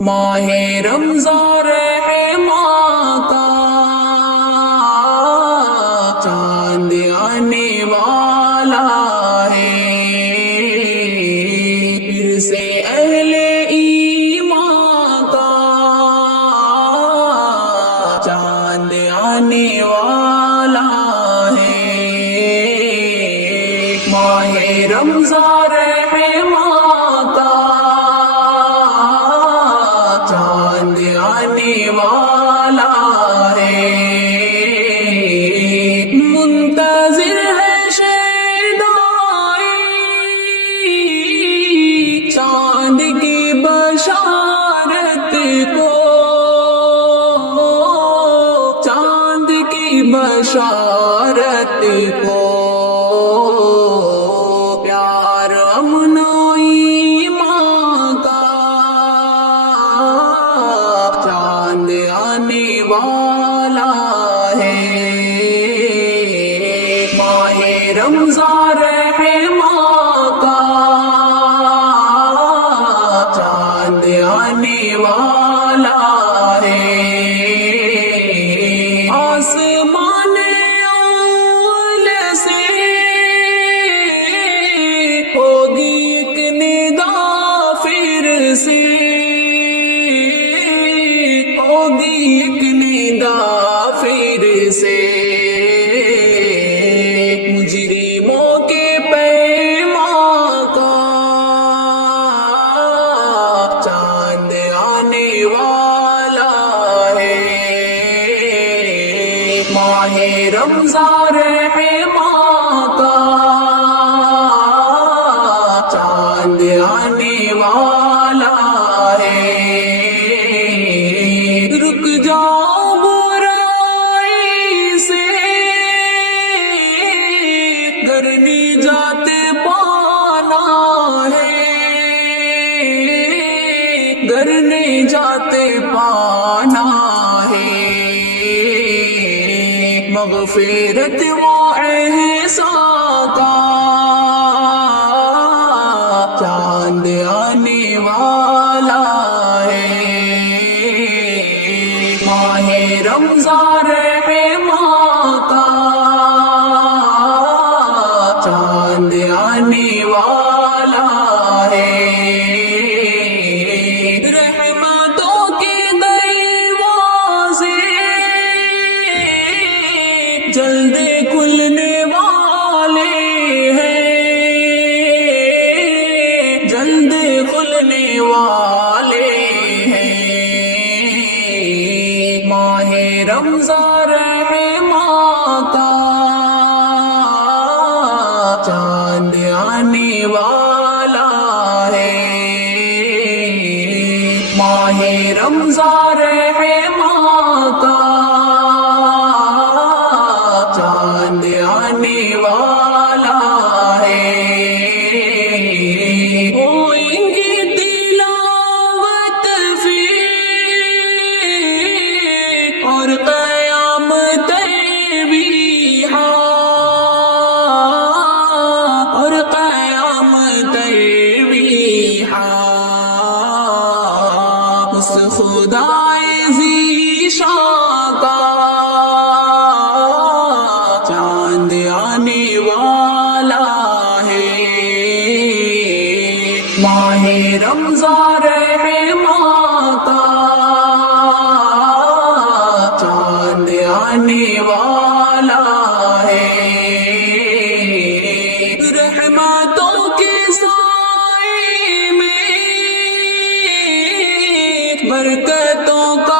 ماہ رمضان رحماں کا چاند آنے والا ہے، پھر سے اہل ایمان کا چاند آنے والا ہے۔ ماہ رمضان رحماں کا چاند آنے والا ہے، منتظر ہے شیدائی چاند کی بشارت کو، چاند کی بشارت کو، پیار امن و ایمان کا چاند آنے والا ہے۔ ماہ رمضان رحماں کا چاند آنے والا ہے، آسمان اول سے ہوگی ایک ندا، پھر سے ہوگی ایک ندا، پھر سے مجرموں کے پیمان کا چاند آنے والا ہے۔ ماہ رمضان رحماں کا چاند آنے والا ہے، رک جاؤ برائی سے گر نجات پانا ہے، گر نجات پانا ہے، مغفرت و احسان کا چاند آنے والا ہے۔ ماہ رمضان رحماں کا چاند آنے والا ہے، رحمتوں کے دروازے جلد کھلنے والے ہیں، جلد کھلنے والے ہیں۔ ماہ رمضان رحماں کا چاند آنے والا ہے، ماہ رمضان رحماں کا چاند آنے والا ہے، ہوئیں گے تلاوت پھر اور قیامتیں بھی ہاں، اور قیامتیں بھی ہاں، اس خدائے ذیشان کا چاند آنے والا ہے۔ ماہ رمضان رحماں کا چاند آنے والا ہے، رحمتوں کے سائے میں برکتوں کا